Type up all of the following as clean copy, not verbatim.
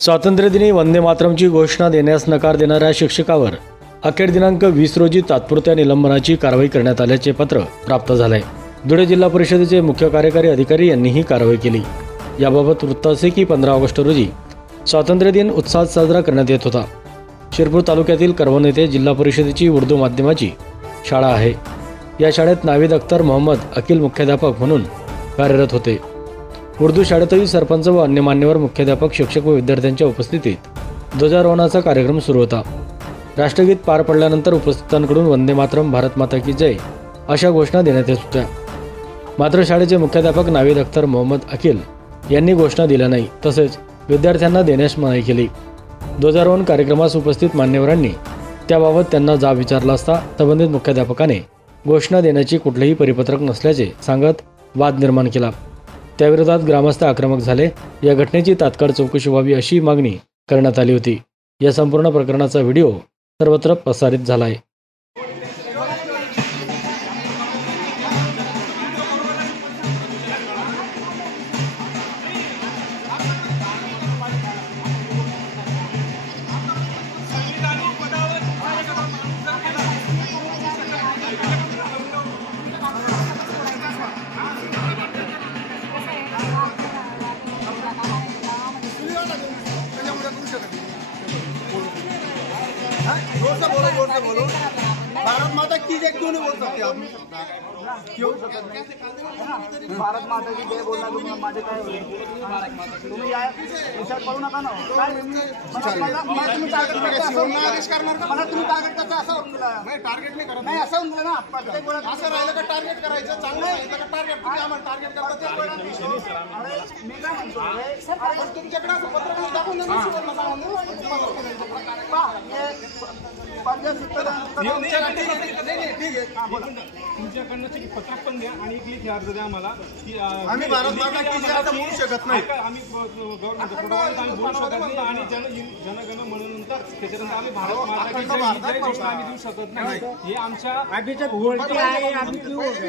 स्वातंत्र्यदिनी वंदे मातरमची घोषणा देण्यास नकार देणाऱ्या शिक्षकावर अखेर दिनांक 20 रोजी तात्पुरत्या निलंबनाची कारवाई करण्यात आल्याचे पत्र प्राप्त झाले। धुळे जिल्हा परिषदेचे मुख्य कार्यकारी अधिकारी यांनी ही कारवाई केली। याबाबत वृत्त असे की 15 ऑगस्ट रोजी स्वातंत्र्य दिन उत्साहात साजरा करण्यात येत होता। शिरपूर तालुक्यातील करवण येथे जिल्हा परिषदेची उर्दू माध्यमाची शाळा आहे। या शाळेत नावीद अख्तर मोहम्मद अकील मुख्याध्यापक म्हणून कार्यरत होते। उर्दू शाळेतही सरपंच व अन्य मान्यवर मुख्याध्यापक, शिक्षक व विद्यार्थ्यांच्या उपस्थितीत ध्वजारोहणाचा कार्यक्रम सुरू होता। राष्ट्रगीत पार पडल्यानंतर उपस्थितांकडून वंदे मातरम, भारत माता की जय अशा घोषणा देण्यात येत होत्या। मात्र शाळेचे मुख्याध्यापक नावीद अख्तर मोहम्मद अकील यांनी घोषणा दिल्या नाही, तसेच विद्यार्थ्यांना देण्यास मनाई केली। ध्वजारोहण कार्यक्रमास उपस्थित मान्यवरांनी त्याबाबत त्यांना जाब विचारला असता संबंधित मुख्याध्यापकाने घोषणा देण्याची कुठलेही परिपत्रक नसल्याचे सांगत वाद निर्माण केला। त्याविरोधात ग्रामस्थ आक्रमक झाले। या घटनेची तात्काळ चौकशी व्हावी अशी मागणी करण्यात आली होती। या संपूर्ण प्रकरणाचा व्हिडिओ सर्वत्र प्रसारित झाला आहे। बोलो भारत माता की जय क्यों नहीं बोल सकते आप? क्यों भारत माता की जय बोलना तुम्ही माझे काय होईल? तुम्ही या विचार करू नका ना। काय मला तुम्ही टार्गेट करता मला तुम्ही टार्गेट करता असं होऊन गेलं। नाही टार्गेट नाही करत, नाही असं होऊन गेलं ना। प्रत्येक वेळा असं राहिलं का टार्गेट करायचं? चांगलं सांगितलं का टार्गेट तुम्ही आम्हाला टार्गेट करता ते अरे मी काय म्हणतो पण तुमच्याकडे असं पत्रकार दाखवून द्या ना, शिवाय नका म्हणू. तुमच्याकडनं पत्रक पण द्या आणि एक लिखित अर्ज द्या आम्हाला की आम्ही भारत माता की जय आता बोलू शकत नाही। आम्ही गव्हर्नमेंट प्रोटोकॉल आम्ही बोलू शकत नाही आणि जनगण म्हणूनंतर त्याच्यानंतर आम्ही भारत माता की जय ही घोषणा आम्ही देऊ शकत नाही। हे आमच्या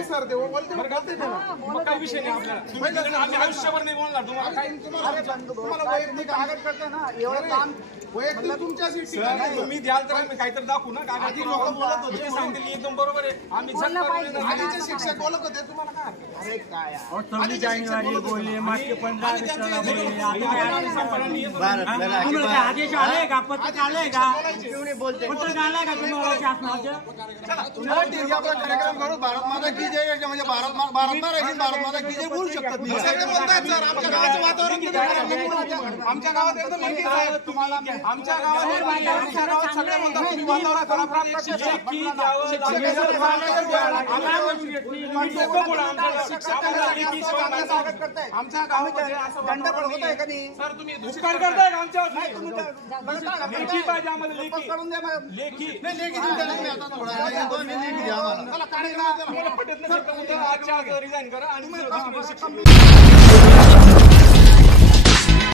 सर ते बोलते मग काही विषय नाही आपल्याला। आम्ही आयुष्यभर नाही बोलणार तुम्हाला काय तुम्हाला वैयक्तिक टार्गेट करते ना एवढं काम वैयक्तिक तुमच्याशी सर तुम्ही द्याल तर आम्ही काहीतरी दाखवू ना। आधी लोक बोलत होते, सांगितले एकदम बरोबर आहे। आम्ही आधीचे शिक्षक बोलत होते, तुम्हाला काय? अरे काय 26 जानेवारी बोलले, मागचे 15 ऑगस्टला बोलले। आदेश आले का? पत्रक आले का? पत्रक आलंय का तुम्हाला शासनाचं? तुम्ही आपला कार्यक्रम करू भारत माता की जय म्हणजे भारत माता की जय बोलू शकतात नाही। सर बोलतात सर आमच्या गावाचं वातावरण किती खराब आहे। आमच्या गावात एकदम लेखी आहे। तुम्हाला आमच्या गावात सगळे म्हणतात तुम्ही वातावरण खराब आमच्या गावामध्ये असं दंड पडत आहे कधी? सर तुम्ही दुष्काळ करताय का आमच्यावर? नाही तुम्ही लेखी पाहिजे आम्हाला, लेखी करून द्या मग। लेखी नाही लेखी तुमच्या नाही आता थोडा वेळ येतो, मी लेखी द्या आम्हाला. मला कार्यक्रमाला मला पटत नसेल तर उद्या आजच्या आज रिझाईन करा आणि